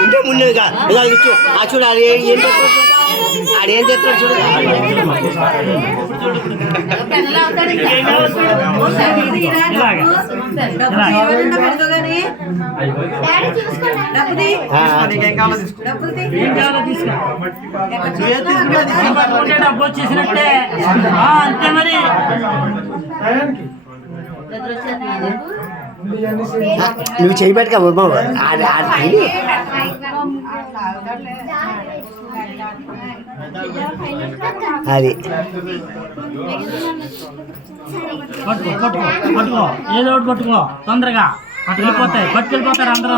ఇంటే ముందుగా చూడాలి ఏం ఆడేం చేస్తాడు చూడు. డబ్బు వచ్చేసినట్టే అంతే మరి. నువ్వు చేయబెట్టుగా అది పట్టుకో ఏదో ఒకటి పట్టుకో తొందరగా పట్టుకెళ్ళిపోతారు అందరూ.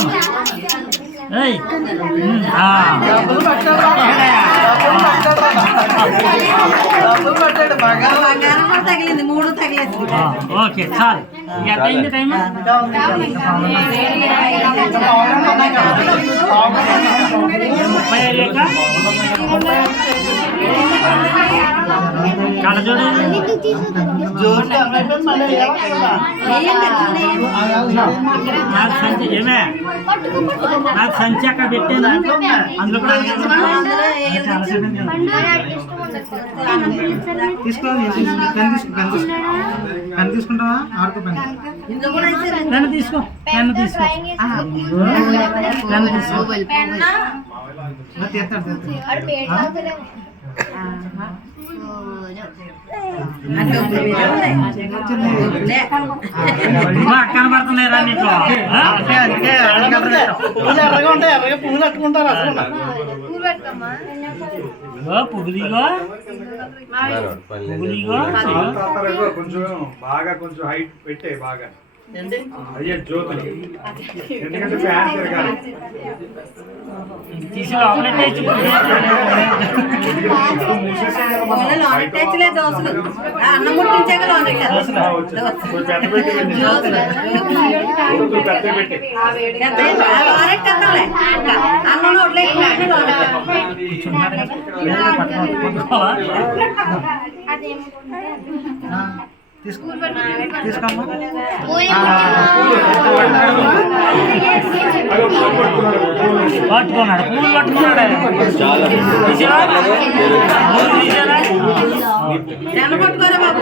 ఓకే చాలు. ఎంత అయింది టైం? నాకు సంచి ఏమే నాకు సంచి అక్కడ పెట్టాను అందులో కూడా తీసుకుంటావా? నన్ను తీసుకో కనబడుతున్నాయిరా నీకు? పువ్వులు అట్టుకుంటారు అసలు. పువ్వులిగో కొంచెం బాగా కొంచెం హైట్ పెట్టే బాగా అయ్యే జ్యోతులు ఎందుకంటే ఫ్యాన్ తిరగాలి. తీసి లోపలే తీసుకోమ్మా. పట్టుకున్నాడు పూలు పట్టుకున్నాడు.